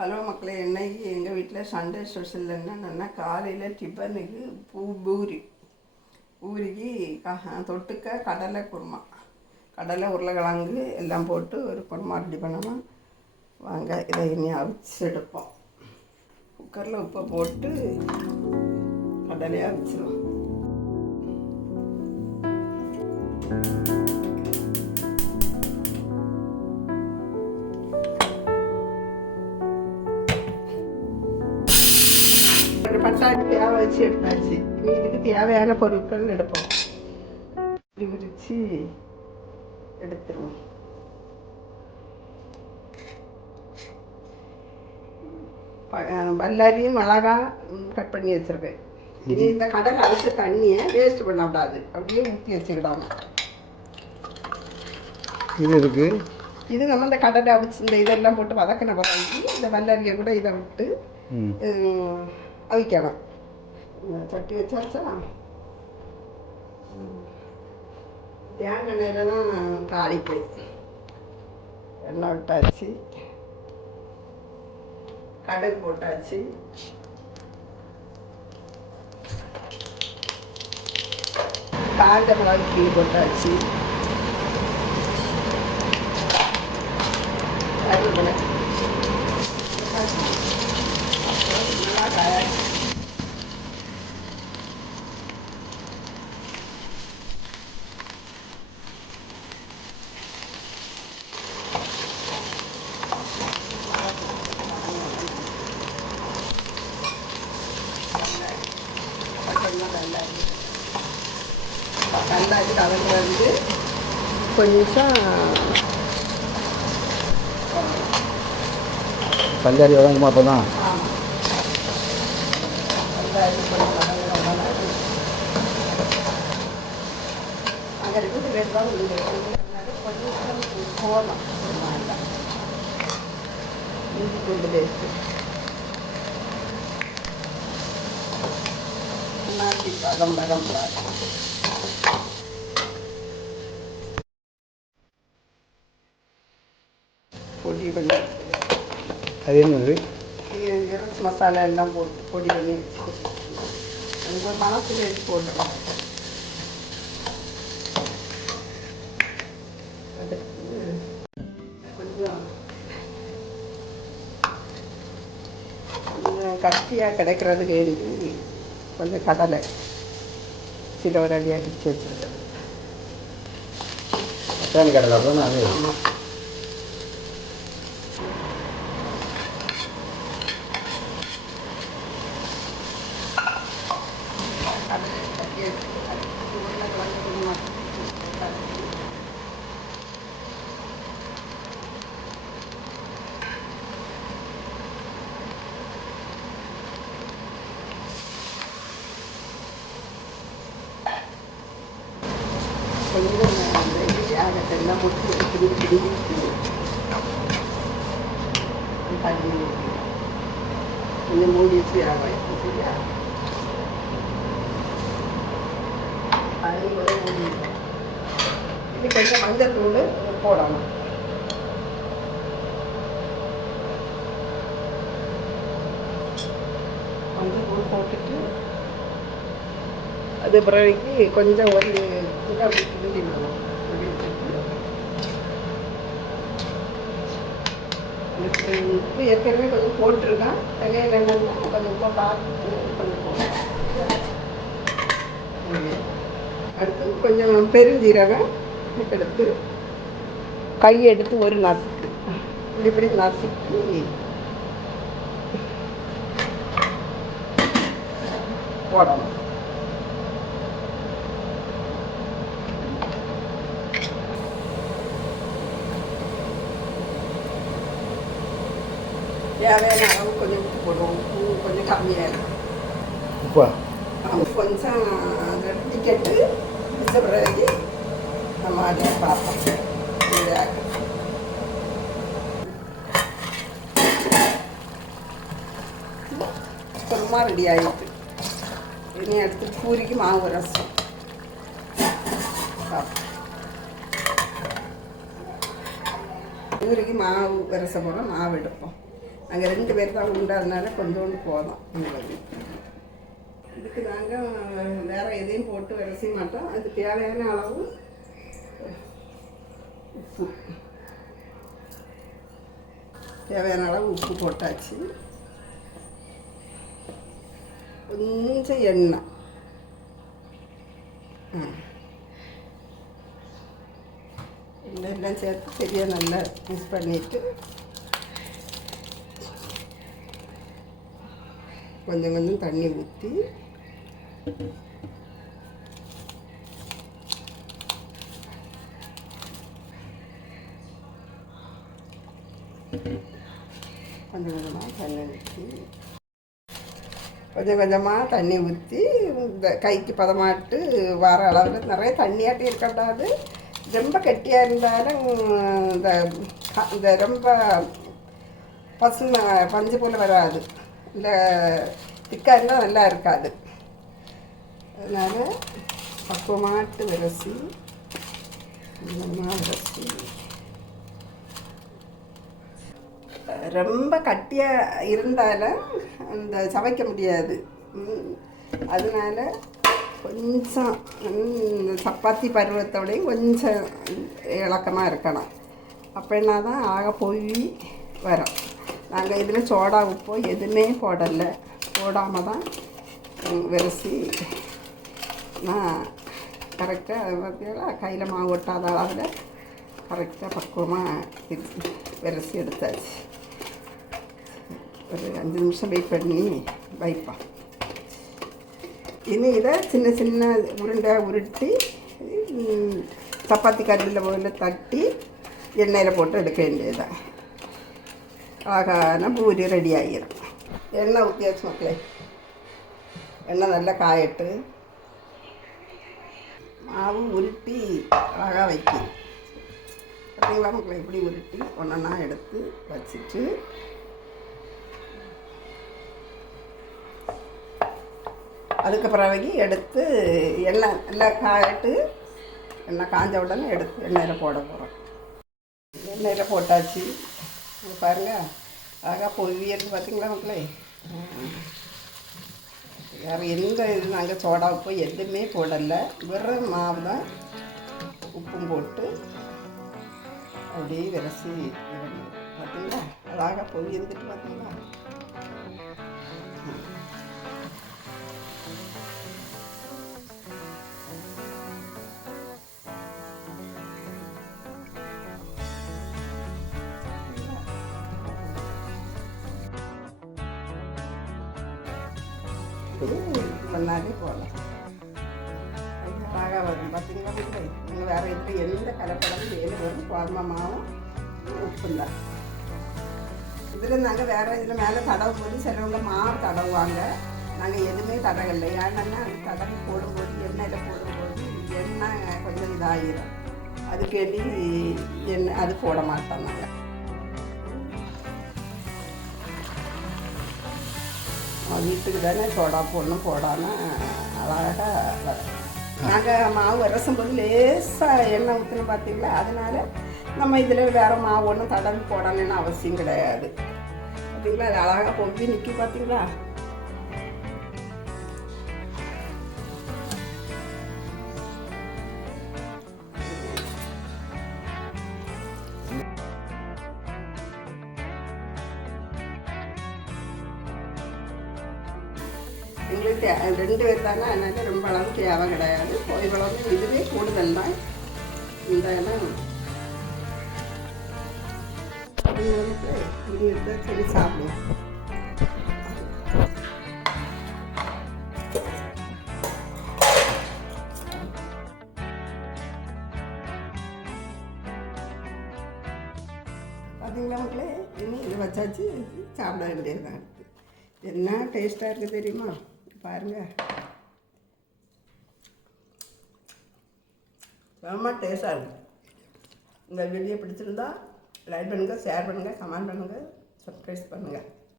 Hello மக்களே, இன்னைக்கு எங்கள் வீட்டில் சண்டே ஸ்பெஷல் என்னென்னா காலையில் டிஃபனுக்கு பூரிக்கு தொட்டுக்க கடலை குருமா, கடலை உருளைக்கிழங்கு எல்லாம் போட்டு ஒரு குருமா ரெடி பண்ணணும். வாங்க இதை இனி அவிச்சு எடுப்போம். குக்கரில் உப்பை போட்டு கடலையாக அவிச்சிருவோம். பட்டாணி தேவை வச்சு எடுத்தாச்சு. இதுக்கு தேவையான பொருட்கள் எடுப்போம். விரிச்சு எடுத்துருவோம். பல்லாரியும் மிளகா கட் பண்ணி வச்சுருக்கேன். இது இந்த கடலை அரைச்ச தண்ணியை வேஸ்ட் பண்ணக்கூடாது, அப்படியே ஊற்றி வச்சுக்கிடாம. இது இருக்கு. இது நம்ம இந்த கடலை அவிச்சு இந்த இதெல்லாம் போட்டு வதக்கின பிறகு இந்த பல்லாரியை கூட இதை விட்டு அவிக்கணும். சட்டி வச்சாச்சா? தேங்காய் எண்ணெயில் தான் தாளிப்பு. எண்ணெய் விட்டாச்சு, கடுகு போட்டாச்சு, காஞ்ச மிளகாய் கீழ் போட்டாச்சு, கருவேப்பிலை மிளகாய் நல்லா கலந்து வந்து கொஞ்சம் பல்லாரி வதங்குமா? அப்போ தான் அங்கே இருக்குது. கொஞ்சம் போகலாம். இஞ்சி பூண்டு பேஸ்ட்டு நாட்டி பதம் பொடி பண்ணி அது என்னது? இறைச்சி மசாலா எல்லாம் போட்டு பொடி பண்ணி வச்சு அதுக்கு ஒரு மனசில் எடுத்து போட்டுருவோம். கொஞ்சம் கட்டியாக கிடைக்கிறதுக்கு எழுதி கொஞ்சம் கடலை சில ஒரு அடி அடித்து வச்சுருக்கேன். பட்டாணி கடலை தான் அது. கொஞ்சம் ஆகட்டெல்லாம் முட்டி இப்படி தண்ணி கொஞ்சம் மூடி வச்சு ஆகும். சரியா? அது கூட மூடி. இது கொஞ்சம் மஞ்சள் தூள் போடணும். மஞ்சள் தூள் போட்டுட்டு அது பிறகு கொஞ்சம் ஒரு இதை அப்படி கிண்டி விடணும். உப்பு ஏற்கனவே கொஞ்சம் போட்டுருக்கேன். வெங்காயம் எண்ணெய்னா கொஞ்சம் உப்பை பார்த்து கொஞ்சம் போடணும். அடுத்து கொஞ்சம் பெருஞ்சீரகம் எடுத்து கையை எடுத்து ஒரு நசுக்கு இப்படி நசுக்கி போடணும். தேவையான அளவு கொஞ்சம் உப்பு போடுவோம். உப்பு கொஞ்சம் கம்மியாக இருக்கும். உப்பா கொஞ்சம் டிக்கெட்டு வச்ச பிறகு நம்ம அதை பார்ப்போம். குருமா ரெடி ஆகிட்டு இனி எடுத்து பூரிக்கு மாவு ரசம் பூரிக்கு மாவு ரசம் போட மாவு எடுப்போம். நாங்கள் 2 பேர் தான் உண்டு, அதனால கொஞ்சோண்டு போதும் எங்களுக்கு. இதுக்கு நாங்கள் வேறு எதையும் போட்டு விரசிய மாட்டோம். அதுக்கு தேவையான அளவு உப்பு, தேவையான அளவு உப்பு போட்டாச்சு. கொஞ்சம் எண்ணெய், எல்லாம் சேர்த்து சரியாக நல்லா மிக்ஸ் பண்ணிவிட்டு கொஞ்சம் கொஞ்சம் தண்ணி ஊற்றி கொஞ்சம் கொஞ்சமாக தண்ணி ஊற்றி இந்த கைக்கு பதமாட்டு வர அளவில் நிறைய தண்ணியாட்டி இருக்கக்கூடாது. ரொம்ப கெட்டியாக இருந்தாலும் இந்த ரொம்ப பசுமை பஞ்சு போல் வராது, இல்லை திக்காக இருந்தால் நல்லா இருக்காது. அதனால் பக்குவமாட்டு விரசி ரொம்ப கட்டியாக இருந்தாலும் இந்த சமைக்க முடியாது. அதனால் கொஞ்சம் சப்பாத்தி பருவத்தோடையும் கொஞ்சம் இலக்கமாக இருக்கணும். அப்படின்னா தான் ஆக போய் வரும். நாங்கள் இதில் சோடா உப்போ எதுவுமே போடாமல் தான் விரசி நான் கரெக்டாக அதை பார்த்தீங்கன்னா கையில் மாவு ஒட்டாத அளவில் கரெக்டாக பக்குவமாக விரசி எடுத்தாச்சு. ஒரு 5 நிமிஷம் வெயிட் பண்ணி வைப்போம். இனி இதை சின்ன சின்ன உருட்டி சப்பாத்தி கல்லில் போல தட்டி எண்ணெயில் போட்டு எடுக்க வேண்டியதுதான். அழகான பூரி ரெடி ஆகிடும். எண்ணெய் ஊற்றியாச்சு மக்களே. எண்ணெய் நல்லா காயட்டு மாவு உருட்டி அழகாக வைக்கணும். பார்த்தீங்களா மக்களே, இப்படி உருட்டி ஒன்றா எடுத்து வச்சுட்டு அதுக்கு பிறகு எடுத்து எண்ணெய் நல்லா காயட்டு எண்ணெய் காஞ்ச உடனே எடுத்து எண்ணெயில் போட போகிறோம். எண்ணெயில் போட்டாச்சு. பாருங்கள் அழகாக பொவியது பார்த்தீங்களா மக்களே. வேறு எந்த இது நாங்கள் சோடா உப்பு எதுவுமே போடலை, வெறும் மாவு தான் உப்பும் போட்டு அப்படியே விரசி பார்த்தீங்களா. அழகாக பொவியந்துட்டு பார்த்தீங்களா. பண்ணாலே போகலாம். அழகாக வரும் பார்த்தீங்களா. நாங்கள் வேறு எதுவும் எந்த கலப்படமும் வேலை வரும். கோதுமை மாவும் உப்பு தான். இதில் நாங்கள் வேறு இதில் மேலே தடவும் போது சிலவங்க மாவு தடவுவாங்க. நாங்கள் எதுவுமே தடவில்லை. ஏன்னா அது தடவி போடும்போது எண்ணெயில் போடும்போது எண்ணெய் கொஞ்சம் இதாகிடும். அதுக்கேண்டி எண்ணெய் அது போட மாட்டோம். நாங்கள் வீட்டுக்கு தானே சோடா போடணும், போடாமல் அழகாக நாங்கள் மாவு விரசும் போது லேசாக எண்ணெய் ஊற்றணும் பார்த்தீங்களா. அதனால் நம்ம இதில் வேறு மாவு ஒன்றும் தடவி போடணுன்னு அவசியம் கிடையாது. பார்த்தீங்களா, அது அழகாக பொங்கி நிற்கும் பார்த்தீங்களா. எங்களுக்கு 2 பேர் தானே, அதனால் ரொம்ப அளவு தேவை கிடையாது. கோழி குழம்பு இதுவே கூடுதல் தான். இந்த இடம் அப்படிங்கிறது இப்படி சரி சாப்பிடுவோம். பார்த்தீங்களா மக்களே, இனி இது வச்சாச்சு சாப்பிட வேண்டியதுதான். என்ன டேஸ்ட்டாக இருக்குது தெரியுமா, பாருங்கள். ரொம்ப டேஸ்ட்டாக இருக்குது. இந்த வீடியோ பிடிச்சிருந்தா லைக் பண்ணுங்கள், ஷேர் பண்ணுங்கள், கமெண்ட் பண்ணுங்கள், சப்ஸ்கிரைப் பண்ணுங்கள்.